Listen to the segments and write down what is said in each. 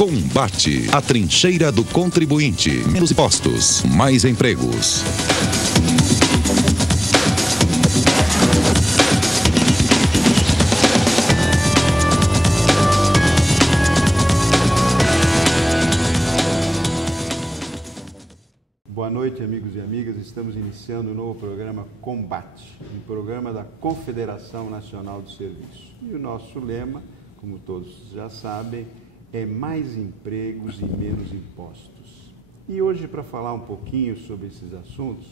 Combate, a trincheira do contribuinte. Menos impostos, mais empregos. Boa noite, amigos e amigas. Estamos iniciando o novo programa Combate, um programa da Confederação Nacional do Serviço. E o nosso lema, como todos já sabem, é mais empregos e menos impostos. E hoje, para falar um pouquinho sobre esses assuntos,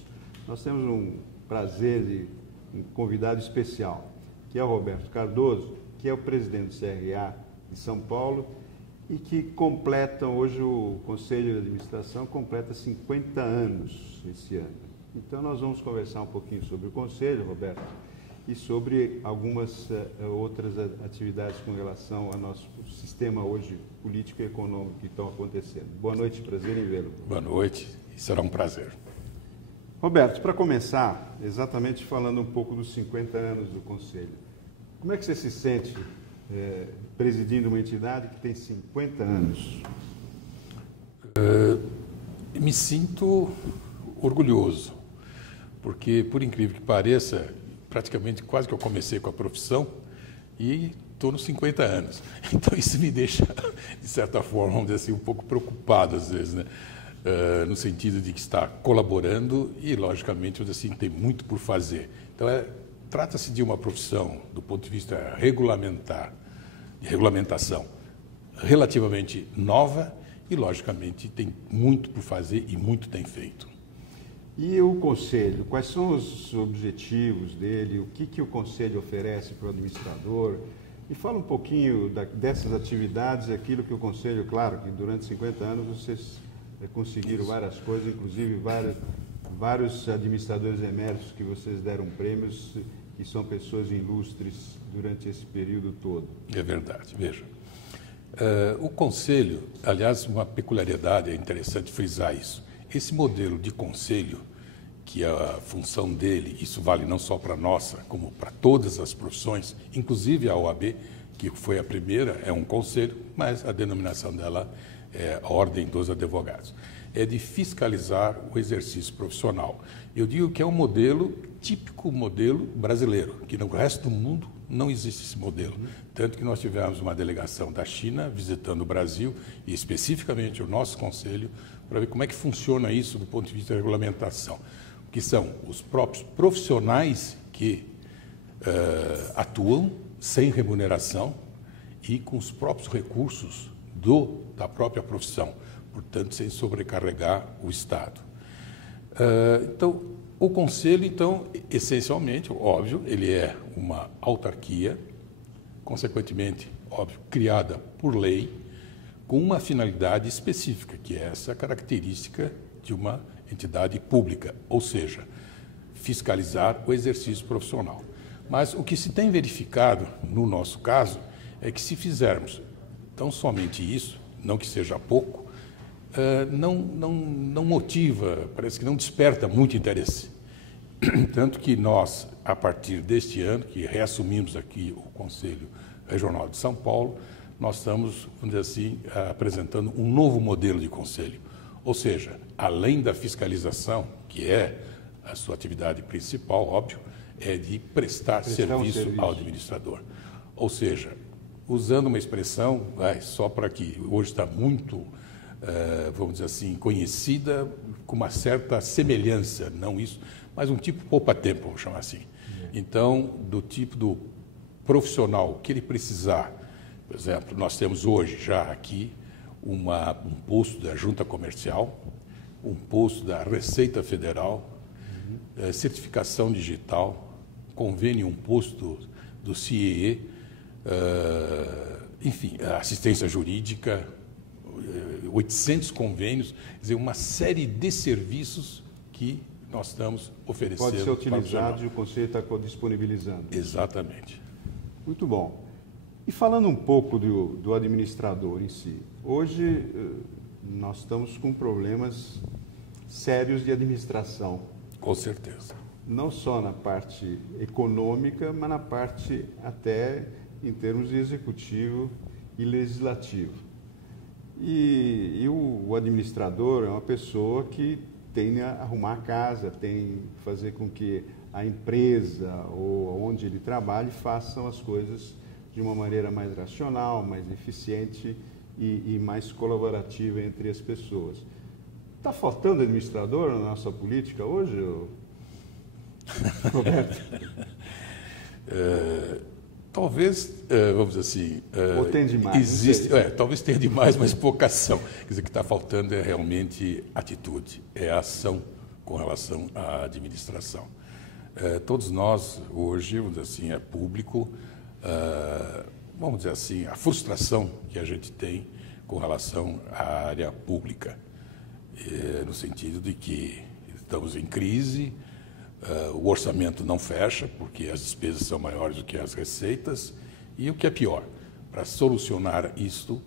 nós temos um prazer de um convidado especial, que é o Roberto Cardoso, que é o presidente do CRA de São Paulo e que completam, hoje o Conselho de Administração completa 50 anos esse ano. Então nós vamos conversar um pouquinho sobre o Conselho, Roberto, e sobre algumas outras atividades com relação ao nosso sistema hoje político e econômico que estão acontecendo. Boa noite, prazer em vê-lo. Boa noite, será um prazer. Roberto, para começar, exatamente falando um pouco dos 50 anos do Conselho, como é que você se sente presidindo uma entidade que tem 50 anos? Me sinto orgulhoso, porque, por incrível que pareça, praticamente quase que eu comecei com a profissão e estou nos 50 anos. Então isso me deixa, de certa forma, vamos dizer assim, um pouco preocupado às vezes, né? No sentido de que está colaborando e, logicamente, assim, tem muito por fazer. Então, trata-se de uma profissão, do ponto de vista de regulamentação, relativamente nova e, logicamente, tem muito por fazer e muito tem feito. E o Conselho, quais são os objetivos dele, o que o Conselho oferece para o administrador? E fala um pouquinho dessas atividades, aquilo que o Conselho, claro, que durante 50 anos vocês conseguiram várias coisas, inclusive vários administradores eméritos que vocês deram prêmios, que são pessoas ilustres durante esse período todo. É verdade, veja. O Conselho, aliás, uma peculiaridade, é interessante frisar isso. Esse modelo de conselho, que a função dele, isso vale não só para a nossa, como para todas as profissões, inclusive a OAB, que foi a primeira, é um conselho, mas a denominação dela é a Ordem dos Advogados. É de fiscalizar o exercício profissional. Eu digo que é um modelo, típico modelo brasileiro, que no resto do mundo não existe esse modelo. Tanto que nós tivemos uma delegação da China visitando o Brasil, e especificamente o nosso conselho, para ver como é que funciona isso do ponto de vista da regulamentação. Que são os próprios profissionais que atuam sem remuneração e com os próprios recursos da própria profissão, portanto, sem sobrecarregar o Estado. Então, o Conselho, então, essencialmente, óbvio, ele é uma autarquia, consequentemente, óbvio, criada por lei, com uma finalidade específica, que é essa característica de uma entidade pública, ou seja, fiscalizar o exercício profissional. Mas o que se tem verificado, no nosso caso, é que se fizermos tão somente isso, não que seja pouco, não motiva, parece que não desperta muito interesse. Tanto que nós, a partir deste ano, que reassumimos aqui o Conselho Regional de São Paulo, nós estamos, vamos dizer assim, apresentando um novo modelo de conselho. Ou seja, além da fiscalização, que é a sua atividade principal, óbvio, é de prestar serviço ao administrador. Ou seja, usando uma expressão, só para que hoje está muito, vamos dizer assim, conhecida, com uma certa semelhança, não isso, mas um tipo poupa-tempo, vamos chamar assim. Então, do tipo do profissional que ele precisar, por exemplo, nós temos hoje já aqui um posto da Junta Comercial, um posto da Receita Federal, certificação digital, convênio, um posto do CIEE, enfim, assistência jurídica, 800 convênios, quer dizer, uma série de serviços que nós estamos oferecendo. Pode ser utilizado e o Conselho está disponibilizando. Exatamente. Muito bom. E falando um pouco do administrador em si, hoje nós estamos com problemas sérios de administração. Com certeza. Não só na parte econômica, mas na parte até em termos de executivo e legislativo. E o administrador é uma pessoa que tem a arrumar a casa, tem que fazer com que a empresa ou onde ele trabalhe façam as coisas de uma maneira mais racional, mais eficiente e mais colaborativa entre as pessoas. Está faltando administrador na nossa política hoje, Roberto? Talvez, vamos dizer assim... Ou tem demais? Existe, talvez tenha demais, mas pouca ação. Quer dizer, o que está faltando é realmente atitude, é ação com relação à administração. Todos nós, hoje, vamos dizer assim, é público, vamos dizer assim, a frustração que a gente tem com relação à área pública, no sentido de que estamos em crise, o orçamento não fecha, porque as despesas são maiores do que as receitas, e o que é pior, para solucionar isto,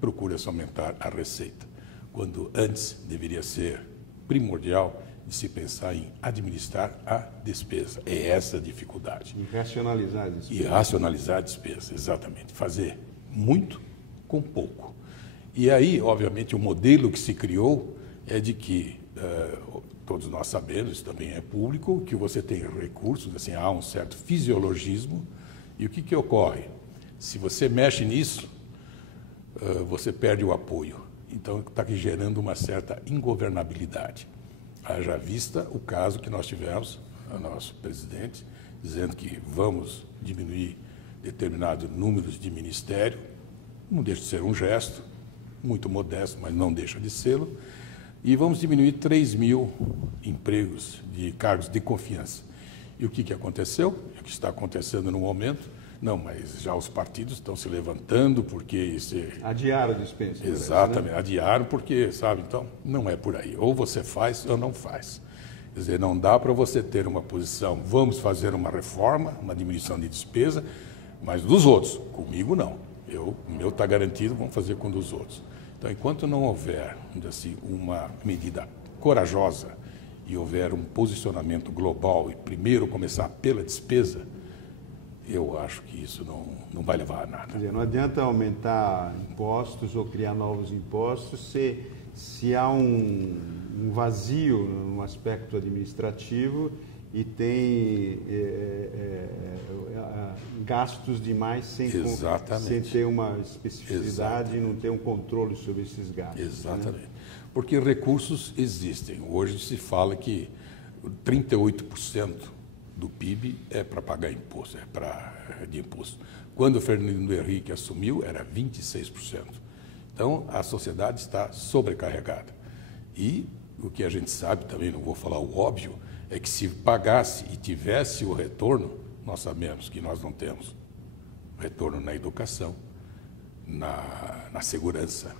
procura-se aumentar a receita, quando antes deveria ser primordial de se pensar em administrar a despesa. É essa a dificuldade. E racionalizar a despesa. E racionalizar a despesa, exatamente. Fazer muito com pouco. E aí, obviamente, o modelo que se criou é de que, todos nós sabemos, isso também é público, que você tem recursos, assim, há um certo fisiologismo, e o que ocorre? Se você mexe nisso, você perde o apoio. Então, está gerando uma certa ingovernabilidade. Haja vista o caso que nós tivemos, o nosso presidente, dizendo que vamos diminuir determinados números de ministério, não deixa de ser um gesto, muito modesto, mas não deixa de sê-lo, e vamos diminuir 3 mil empregos de cargos de confiança. E o que aconteceu? O que está acontecendo no momento? Não, mas já os partidos estão se levantando porque... Adiaram a dispensa. Exatamente, parece, né? Adiaram porque, sabe, então, não é por aí. Ou você faz ou não faz. Quer dizer, não dá para você ter uma posição, vamos fazer uma reforma, uma diminuição de despesa, mas dos outros, comigo não. O meu está garantido, vamos fazer com dos outros. Então, enquanto não houver, assim, uma medida corajosa e houver um posicionamento global e primeiro começar pela despesa, eu acho que isso não vai levar a nada. Quer dizer, não adianta aumentar impostos ou criar novos impostos se há um vazio no aspecto administrativo e tem gastos demais sem ter uma especificidade e não ter um controle sobre esses gastos. Exatamente. Né? Porque recursos existem. Hoje se fala que 38% do PIB é para pagar imposto, de imposto. Quando o Fernando Henrique assumiu, era 26%. Então, a sociedade está sobrecarregada. E o que a gente sabe também, não vou falar o óbvio, é que se pagasse e tivesse o retorno, nós sabemos que nós não temos retorno na educação, na segurança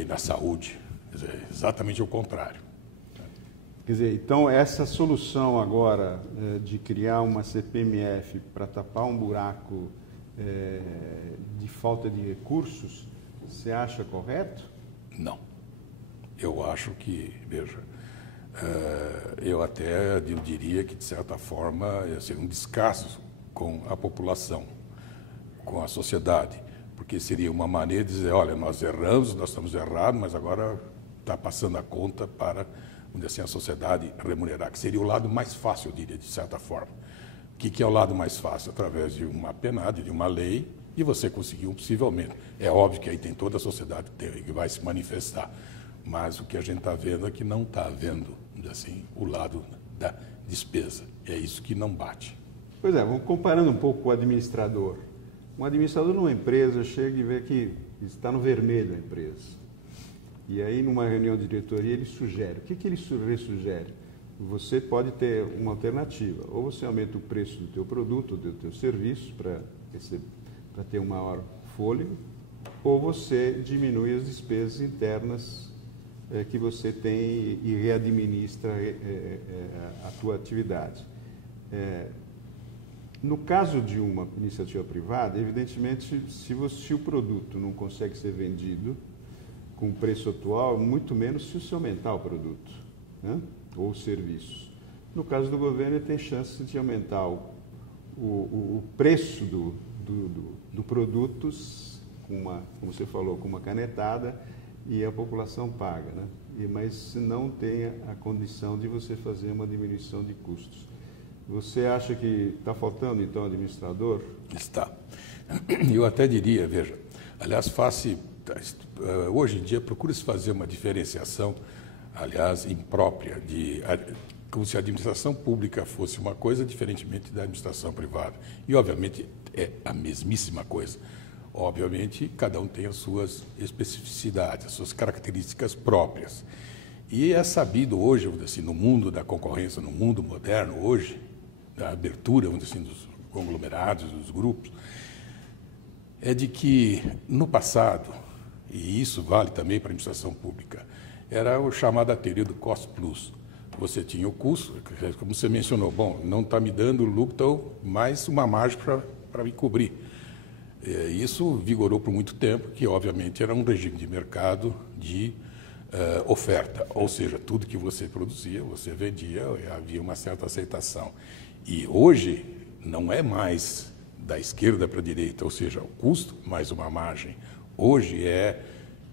e na saúde. Quer dizer, exatamente o contrário. Quer dizer, então essa solução agora de criar uma CPMF para tapar um buraco de falta de recursos, você acha correto? Não. Eu acho que, veja, eu diria que, de certa forma, ia ser um descaso com a população, com a sociedade, porque seria uma maneira de dizer, olha, nós erramos, nós estamos errados, mas agora está passando a conta para, vamos dizer assim, a sociedade remunerar, que seria o lado mais fácil, eu diria, de certa forma. O que é o lado mais fácil? Através de uma penada, de uma lei, e você conseguir um possivelmente. É óbvio que aí tem toda a sociedade que vai se manifestar, mas o que a gente está vendo é que não está vendo, assim, o lado da despesa. É isso que não bate. Pois é, vamos comparando um pouco com o administrador. Um administrador numa empresa chega e vê que está no vermelho a empresa. E aí, numa reunião de diretoria, ele sugere. O que ele sugere? Você pode ter uma alternativa. Ou você aumenta o preço do teu produto, ou do teu serviço, para ter um maior fôlego, ou você diminui as despesas internas que você tem e readministra a tua atividade. No caso de uma iniciativa privada, evidentemente, se o produto não consegue ser vendido com o preço atual, muito menos se você aumentar o produto, né? Ou os serviços. No caso do governo, ele tem chance de aumentar o preço do produto como você falou, com uma canetada e a população paga, né? Mas não tem a condição de você fazer uma diminuição de custos. Você acha que está faltando, então, administrador? Está. Eu até diria, veja, aliás, hoje em dia procura-se fazer uma diferenciação, aliás, imprópria, como se a administração pública fosse uma coisa diferentemente da administração privada. E, obviamente, é a mesmíssima coisa. Obviamente, cada um tem as suas especificidades, as suas características próprias. E é sabido hoje, vamos dizer assim, no mundo da concorrência, no mundo moderno hoje, da abertura, vamos dizer assim, dos conglomerados, dos grupos, é de que, no passado, e isso vale também para a administração pública, era o chamado teoria do cost plus. Você tinha o custo, como você mencionou, bom, não está me dando lucro, então mais uma margem para me cobrir. Isso vigorou por muito tempo, que obviamente era um regime de mercado de oferta, ou seja, tudo que você produzia, você vendia, havia uma certa aceitação. E hoje não é mais da esquerda para a direita, ou seja, o custo mais uma margem. Hoje é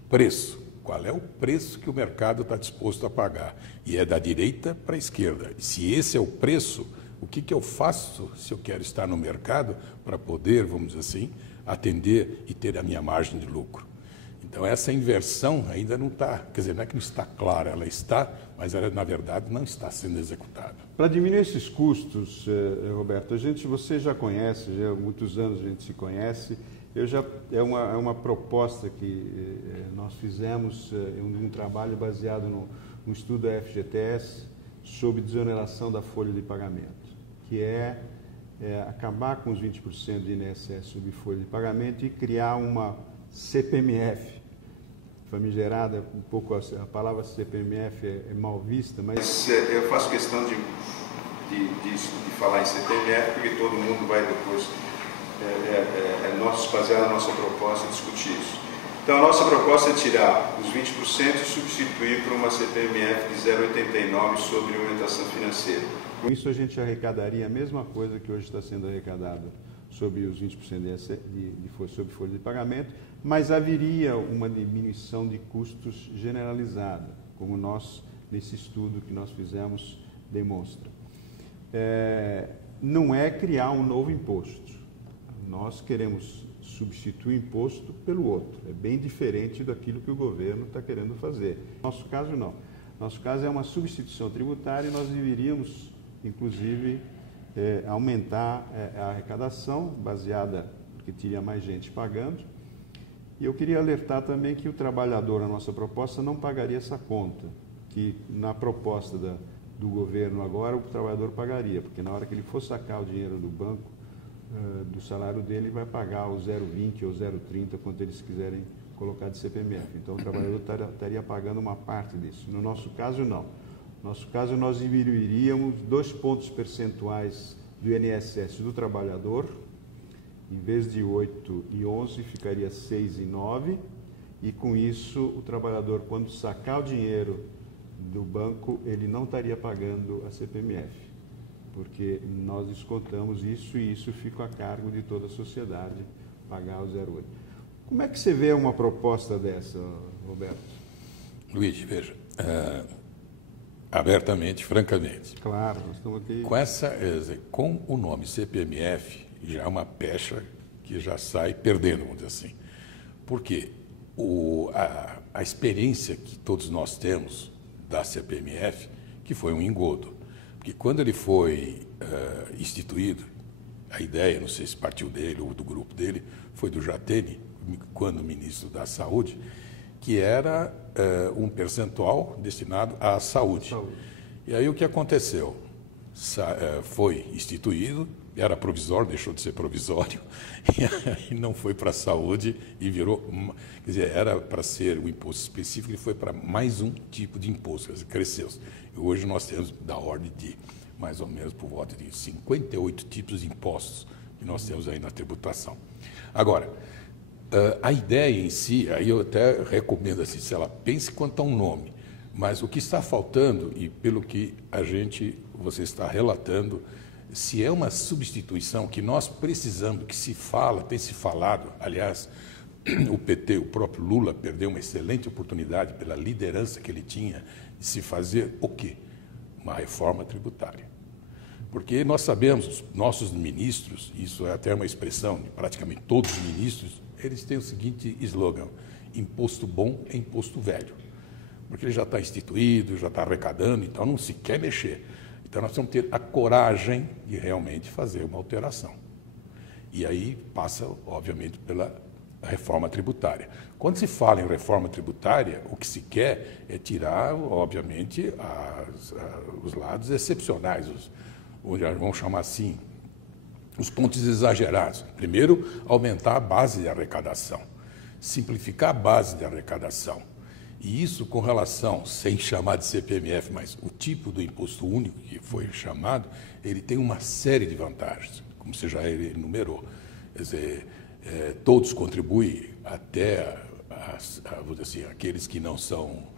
preço. Qual é o preço que o mercado está disposto a pagar? E é da direita para a esquerda. Se esse é o preço, o que eu faço se eu quero estar no mercado para poder, vamos dizer assim, atender e ter a minha margem de lucro? Então, essa inversão ainda não está, quer dizer, não é que não está clara, ela está, mas ela, na verdade, não está sendo executada. Para diminuir esses custos, Roberto, você já conhece, já há muitos anos a gente se conhece, é uma proposta que nós fizemos, um trabalho baseado no estudo da FGTS sobre desoneração da folha de pagamento, que é acabar com os 20% de INSS sobre folha de pagamento e criar uma CPMF, famigerada, um pouco a palavra CPMF é mal vista, mas eu faço questão de falar em CPMF porque todo mundo vai depois, basear na nossa proposta, discutir isso. Então a nossa proposta é tirar os 20% e substituir por uma CPMF de 0,89 sobre orientação financeira. Com isso a gente arrecadaria a mesma coisa que hoje está sendo arrecadada sobre os 20% sobre folha de pagamento, mas haveria uma diminuição de custos generalizada, como nesse estudo que nós fizemos, demonstra. Não é criar um novo imposto. Nós queremos substituir o imposto pelo outro. É bem diferente daquilo que o governo está querendo fazer. No nosso caso, não. No nosso caso, é uma substituição tributária e nós deveríamos, inclusive, aumentar a arrecadação, baseada, porque teria mais gente pagando. E eu queria alertar também que o trabalhador, na nossa proposta, não pagaria essa conta, que na proposta do governo agora, o trabalhador pagaria, porque na hora que ele for sacar o dinheiro do banco, do salário dele, vai pagar o 0,20 ou 0,30, quanto eles quiserem colocar de CPMF. Então, o trabalhador estaria pagando uma parte disso. No nosso caso, não. No nosso caso, nós diminuiríamos 2 pontos percentuais do INSS do trabalhador, em vez de 8,11, ficaria 6,9, e com isso, o trabalhador, quando sacar o dinheiro do banco, ele não estaria pagando a CPMF, porque nós descontamos isso e isso fica a cargo de toda a sociedade, pagar o 0,8. Como é que você vê uma proposta dessa, Roberto? Luiz, veja, abertamente, francamente. Claro, nós estamos aqui... Com o nome CPMF, já é uma pecha que já sai perdendo, vamos dizer assim. Porque a experiência que todos nós temos da CPMF, que foi um engodo. Porque quando ele foi instituído, a ideia, não sei se partiu dele ou do grupo dele, foi do Jatene, quando ministro da Saúde, que era um percentual destinado à saúde. E aí o que aconteceu? Foi instituído, era provisório, deixou de ser provisório, e não foi para a saúde e virou, quer dizer, era para ser um imposto específico e foi para mais um tipo de imposto, quer dizer, cresceu. E hoje nós temos da ordem de, mais ou menos, por volta de 58 tipos de impostos que nós temos aí na tributação. Agora, a ideia em si, aí eu até recomendo assim, se ela pense quanto a um nome, mas o que está faltando, e pelo que você está relatando, se é uma substituição que nós precisamos, que se fala, tem se falado, aliás, o PT, o próprio Lula, perdeu uma excelente oportunidade pela liderança que ele tinha de se fazer o quê? Uma reforma tributária. Porque nós sabemos, os nossos ministros, isso é até uma expressão de praticamente todos os ministros, eles têm o seguinte slogan: imposto bom é imposto velho. Porque ele já está instituído, já está arrecadando, então não se quer mexer. Então nós temos que ter a coragem de realmente fazer uma alteração. E aí passa, obviamente, pela reforma tributária. Quando se fala em reforma tributária, o que se quer é tirar, obviamente, os lados excepcionais, vamos chamar assim, os pontos exagerados. Primeiro, aumentar a base de arrecadação, simplificar a base de arrecadação. E isso com relação, sem chamar de CPMF, mas o tipo do imposto único que foi chamado, ele tem uma série de vantagens, como você já enumerou. Quer dizer, todos contribuem, até vou dizer assim, aqueles que não são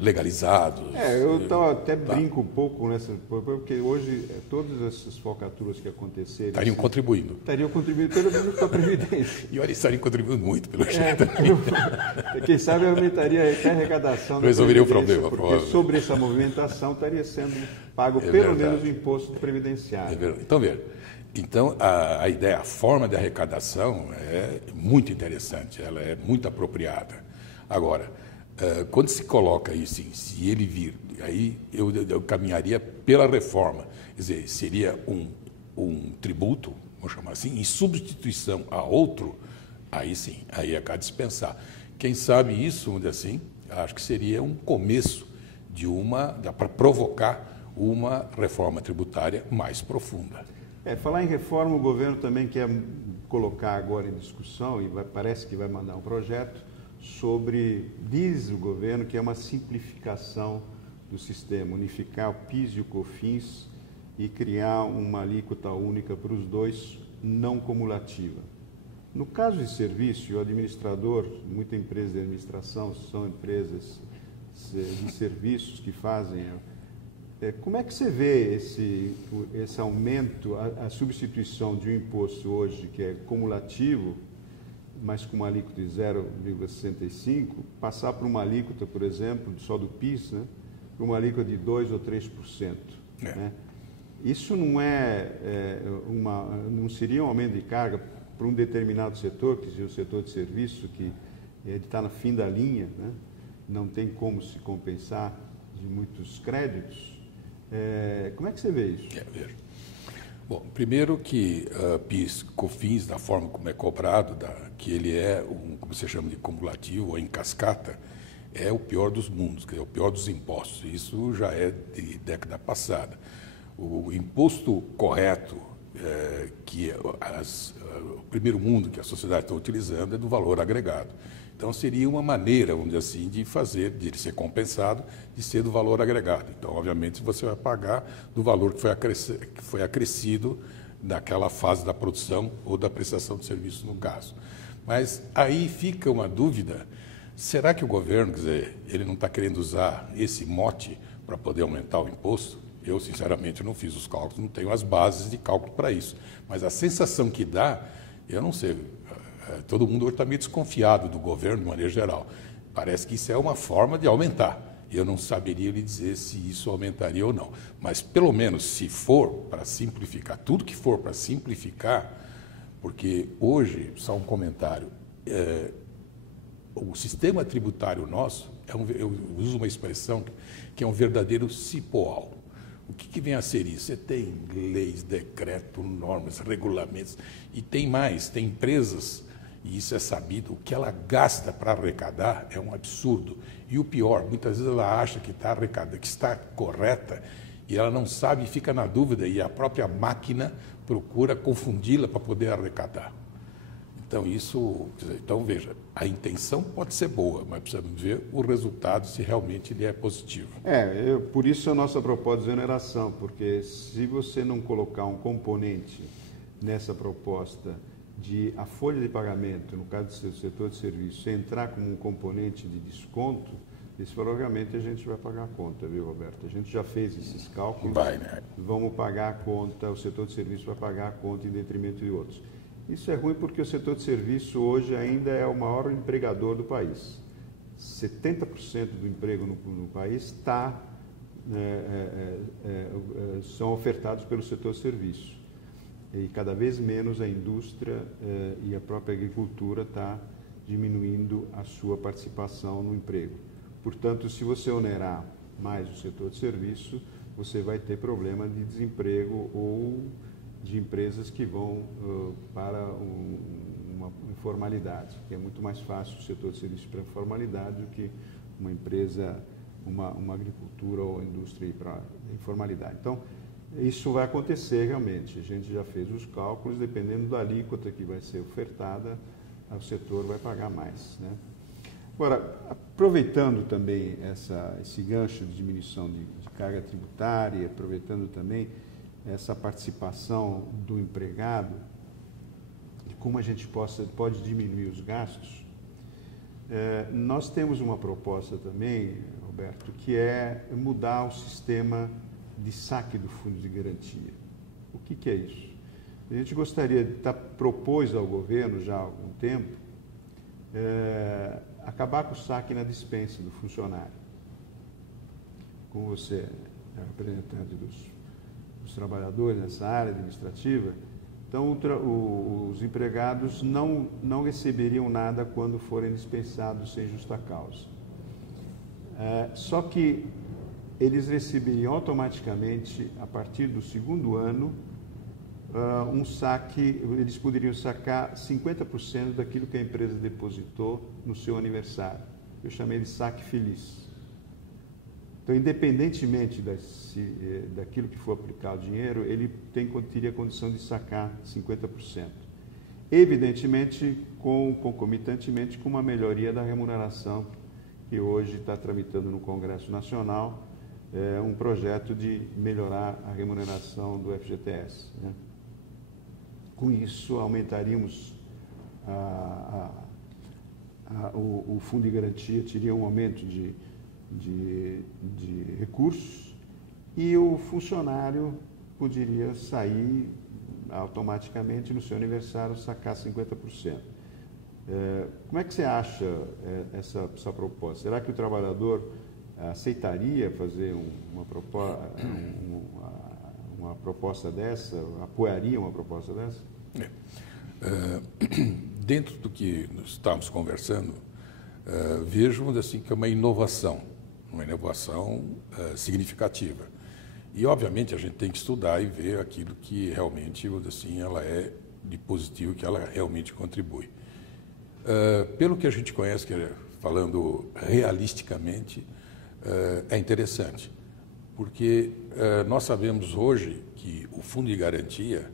legalizados. Eu até brinco um pouco nessa, porque hoje todas essas falcaturas que aconteceram estariam contribuindo pelo menos para a Previdência. E olha, estariam contribuindo muito, pelo jeito. Quem sabe aumentaria a arrecadação. Resolveria o problema. Porque sobre essa movimentação estaria sendo pago pelo menos o imposto previdenciário. Então, veja. Então, a ideia, a forma de arrecadação é muito interessante, ela é muito apropriada. Agora, quando se coloca isso, se ele vir, aí eu caminharia pela reforma. Quer dizer, seria um tributo, vamos chamar assim, em substituição a outro, aí sim, aí é cá dispensar. Quem sabe isso, vamos dizer assim, acho que seria um começo de para provocar uma reforma tributária mais profunda. Falar em reforma, o governo também quer colocar agora em discussão, e parece que vai mandar um projeto sobre, diz o governo, que é uma simplificação do sistema, unificar o PIS e o COFINS e criar uma alíquota única para os dois, não cumulativa. No caso de serviço, o administrador, muita empresa de administração são empresas de serviços que fazem. Como é que você vê esse aumento, a substituição de um imposto hoje que é cumulativo, mas com uma alíquota de 0,65, passar para uma alíquota, por exemplo, só do PIS, né, para uma alíquota de 2% ou 3%? Né? Isso não seria um aumento de carga para um determinado setor, que seria o setor de serviço, que está na fim da linha, né? Não tem como se compensar de muitos créditos. Como é que você vê isso? Veja. Bom, primeiro que PIS, COFINS, da forma como é cobrado, que ele é, como você chama de cumulativo ou em cascata, é o pior dos mundos, é o pior dos impostos. Isso já é de década passada. O imposto correto, que o primeiro mundo que a sociedade está utilizando, é do valor agregado. Então, seria uma maneira, vamos dizer assim, de ele ser compensado, de ser do valor agregado. Então, obviamente, você vai pagar do valor que foi acrescido naquela fase da produção ou da prestação de serviço, no caso. Mas aí fica uma dúvida, será que o governo, quer dizer, ele não está querendo usar esse mote para poder aumentar o imposto? Eu, sinceramente, não fiz os cálculos, não tenho as bases de cálculo para isso. Mas a sensação que dá, eu não sei. Todo mundo hoje está meio desconfiado do governo, de maneira geral. Parece que isso é uma forma de aumentar. Eu não saberia lhe dizer se isso aumentaria ou não. Mas, pelo menos, se for para simplificar, tudo que for para simplificar, porque hoje, só um comentário, o sistema tributário nosso, eu uso uma expressão que é um verdadeiro cipoal. O que vem a ser isso? Você tem leis, decretos, normas, regulamentos, e tem mais, tem empresas, e isso é sabido, o que ela gasta para arrecadar é um absurdo. E o pior, muitas vezes ela acha que está arrecadando, que está correta, e ela não sabe e fica na dúvida, e a própria máquina procura confundi-la para poder arrecadar. Então, veja, a intenção pode ser boa, mas precisamos ver o resultado, se realmente ele é positivo. Por isso a nossa proposta de exoneração, porque se você não colocar um componente nessa proposta de a folha de pagamento, no caso do setor de serviço, entrar como um componente de desconto, isso provavelmente a gente vai pagar a conta, viu, Roberto? A gente já fez esses cálculos. Vai, né? Vamos pagar a conta, o setor de serviço vai pagar a conta em detrimento de outros. Isso é ruim porque o setor de serviço hoje ainda é o maior empregador do país. 70% do emprego no país são ofertados pelo setor de serviço. E cada vez menos a indústria e a própria agricultura está diminuindo a sua participação no emprego. Portanto, se você onerar mais o setor de serviço, você vai ter problema de desemprego ou de empresas que vão para uma informalidade, que é muito mais fácil o setor de serviço para a informalidade do que uma empresa, uma agricultura ou indústria ir para a informalidade. Então, isso vai acontecer realmente. A gente já fez os cálculos, dependendo da alíquota que vai ser ofertada, o setor vai pagar mais, né? Agora, aproveitando também esse gancho de diminuição de carga tributária, aproveitando também essa participação do empregado, de como a gente pode diminuir os gastos, nós temos uma proposta também, Roberto, que é mudar o sistema de saque do Fundo de Garantia. O que é isso? A gente gostaria de propôs ao governo já há algum tempo acabar com o saque na dispensa do funcionário. Como você é representante dos trabalhadores nessa área administrativa, então os empregados não receberiam nada quando forem dispensados sem justa causa. Só que eles receberiam automaticamente, a partir do segundo ano, um saque, eles poderiam sacar 50% daquilo que a empresa depositou no seu aniversário. Eu chamei de saque feliz. Então, independentemente daquilo que for aplicar o dinheiro, ele teria condição de sacar 50%. Evidentemente, concomitantemente com uma melhoria da remuneração, que hoje está tramitando no Congresso Nacional, um projeto de melhorar a remuneração do FGTS, né? Com isso, aumentaríamos o fundo de garantia, teria um aumento de recursos e o funcionário poderia sair automaticamente no seu aniversário, sacar 50%. Como é que você acha essa proposta? Será que o trabalhador aceitaria fazer uma proposta dessa, apoiaria uma proposta dessa? Dentro do que nós estamos conversando, vejo assim, que é uma inovação significativa. E, obviamente, a gente tem que estudar e ver aquilo que realmente, assim, ela é de positivo, que ela realmente contribui. Pelo que a gente conhece, falando realisticamente, é interessante. Porque nós sabemos hoje que o Fundo de Garantia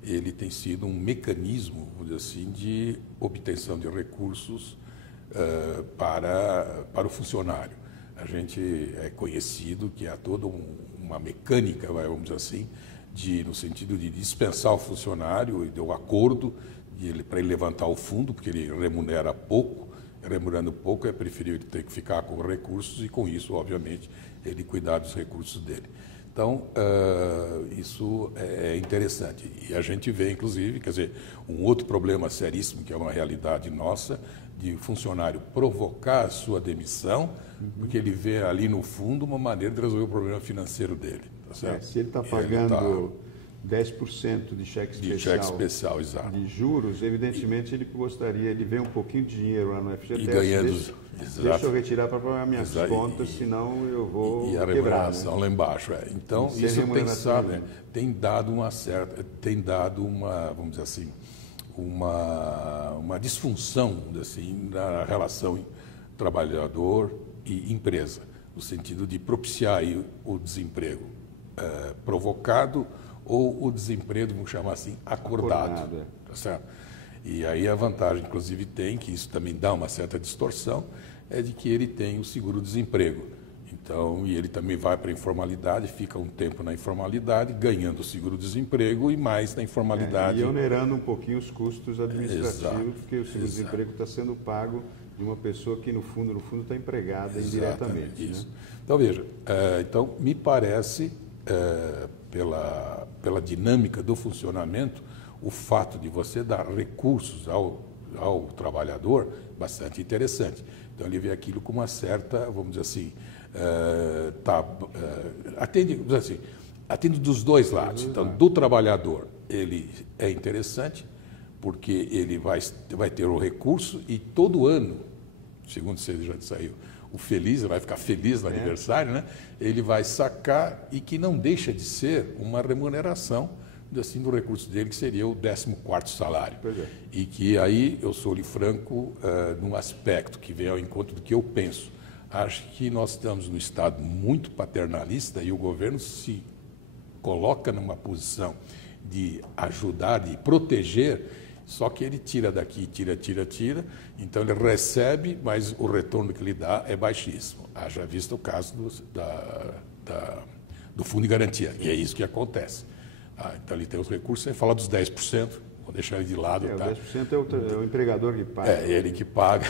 ele tem sido um mecanismo, vamos dizer assim, de obtenção de recursos para o funcionário. A gente é conhecido que há toda uma mecânica, vamos dizer assim, no sentido de dispensar o funcionário e deu acordo para ele levantar o fundo, porque ele remunera pouco. Remunerando pouco, é preferível ele ter que ficar com recursos e, com isso, obviamente, ele cuidar dos recursos dele. Então, isso é interessante. E a gente vê, inclusive, quer dizer, um outro problema seríssimo, que é uma realidade nossa, de funcionário provocar a sua demissão, porque ele vê ali no fundo uma maneira de resolver o problema financeiro dele. Tá certo? Se ele está pagando 10% de cheque especial, exato. De juros, evidentemente ele vê um pouquinho de dinheiro lá no FGTS, e ganhando, deixa eu retirar para pagar minhas contas, senão eu vou quebrar. E a remuneração, né? Lá embaixo. Então, isso tem dado uma, vamos dizer assim, uma disfunção, assim, na relação trabalhador e empresa, no sentido de propiciar aí o desemprego provocado ou o desemprego, vamos chamar assim, acordado. Tá certo? E aí a vantagem, inclusive, que isso também dá uma certa distorção, é de que ele tem o seguro-desemprego. Então, e ele também vai para a informalidade, fica um tempo na informalidade, ganhando o seguro-desemprego e mais na informalidade. E onerando um pouquinho os custos administrativos, porque o seguro-desemprego está sendo pago de uma pessoa que, no fundo, está empregada indiretamente. Isso. Né? Então, veja, então, me parece, pela dinâmica do funcionamento, o fato de você dar recursos ao trabalhador bastante interessante. Então, ele vê aquilo com uma certa, vamos dizer assim, atende dos dois lados. Então, do trabalhador, ele é interessante, porque ele vai ter o recurso e todo ano, segundo você já saiu, vai ficar feliz no aniversário, né? Ele vai sacar e que não deixa de ser uma remuneração assim, do recurso dele, que seria o 14º salário. E que aí eu sou-lhe franco num aspecto que vem ao encontro do que eu penso. Acho que nós estamos num Estado muito paternalista e o governo se coloca numa posição de ajudar, de proteger, só que ele tira daqui, tira, então ele recebe, mas o retorno que lhe dá é baixíssimo. Haja visto o caso do Fundo de Garantia, e é isso que acontece. Então ele tem os recursos, sem falar dos 10%, vou deixar ele de lado. O 10% é o empregador que paga. É ele que paga,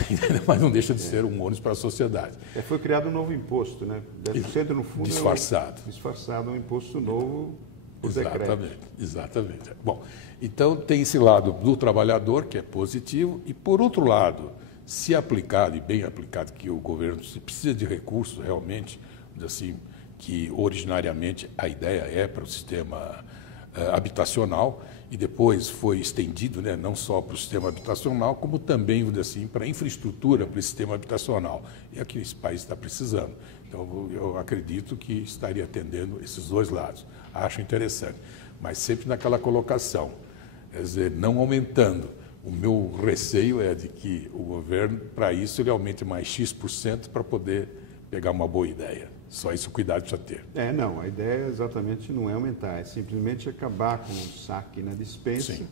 mas não deixa de ser um ônus para a sociedade. Foi criado um novo imposto, né? 10% no fundo disfarçado. Disfarçado, um imposto novo por decreto. Exatamente. Bom, então tem esse lado do trabalhador, que é positivo, e por outro lado, se aplicado e bem aplicado, que o governo precisa de recursos realmente, assim, que originariamente a ideia é para o sistema habitacional e depois foi estendido, né, não só para o sistema habitacional, como também, assim, para a infraestrutura para o sistema habitacional. E aqui esse país está precisando. Então, eu acredito que estaria atendendo esses dois lados. Acho interessante, mas sempre naquela colocação, quer dizer, não aumentando. O meu receio é de que o governo, para isso, ele aumente mais X% para poder pegar uma boa ideia. Só isso cuidado precisa ter. Não, a ideia exatamente não é aumentar, é simplesmente acabar com o saque na despensa. Sim.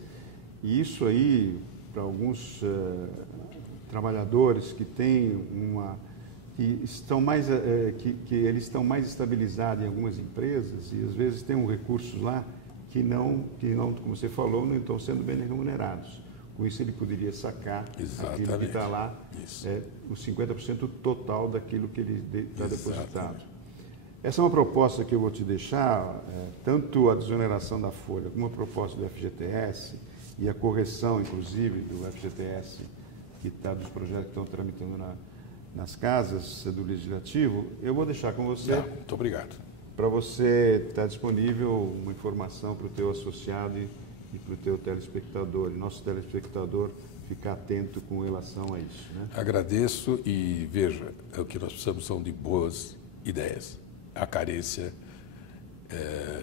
E isso aí, para alguns trabalhadores que têm que eles estão mais estabilizados em algumas empresas e às vezes têm recursos lá que não, como você falou, não estão sendo bem remunerados. Com isso ele poderia sacar aquilo que está lá, os 50% total daquilo que ele está depositado. Essa é uma proposta que eu vou te deixar, tanto a desoneração da folha como a proposta do FGTS e a correção, inclusive, do FGTS, que está dos projetos que estão tramitando nas casas do Legislativo, eu vou deixar com você. Muito obrigado. Para você estar disponível uma informação para o teu associado e para o teu telespectador, e nosso telespectador ficar atento com relação a isso. Né? Agradeço e veja, o que nós precisamos são de boas ideias. A carência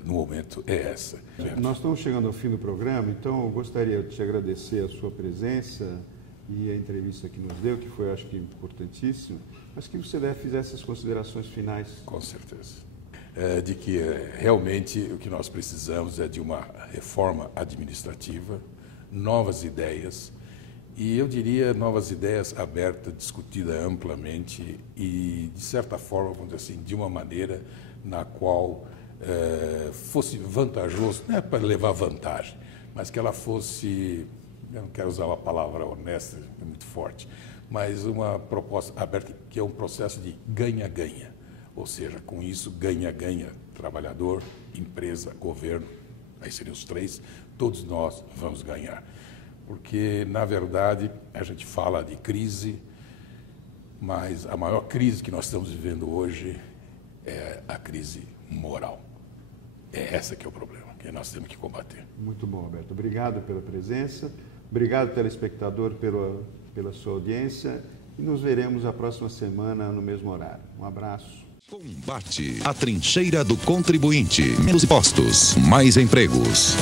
no momento é essa. Nós estamos chegando ao fim do programa, então eu gostaria de te agradecer a sua presença e a entrevista que nos deu, que foi, acho que, importantíssima, mas que você fizesse as considerações finais. Com certeza. De que realmente o que nós precisamos é de uma reforma administrativa, novas ideias, e eu diria novas ideias abertas, discutidas amplamente e, de certa forma, vamos dizer assim, de uma maneira na qual fosse vantajoso, não é para levar vantagem, mas que ela fosse, eu não quero usar a palavra honesta, é muito forte, mas uma proposta aberta, que é um processo de ganha-ganha. Ou seja, com isso, ganha-ganha, trabalhador, empresa, governo, aí seriam os três, todos nós vamos ganhar. Porque, na verdade, a gente fala de crise, mas a maior crise que nós estamos vivendo hoje é a crise moral. É essa que é o problema, que nós temos que combater. Muito bom, Alberto. Obrigado pela presença, obrigado, telespectador, pela sua audiência, e nos veremos a próxima semana no mesmo horário. Um abraço. Combate. A trincheira do contribuinte. Menos impostos, mais empregos.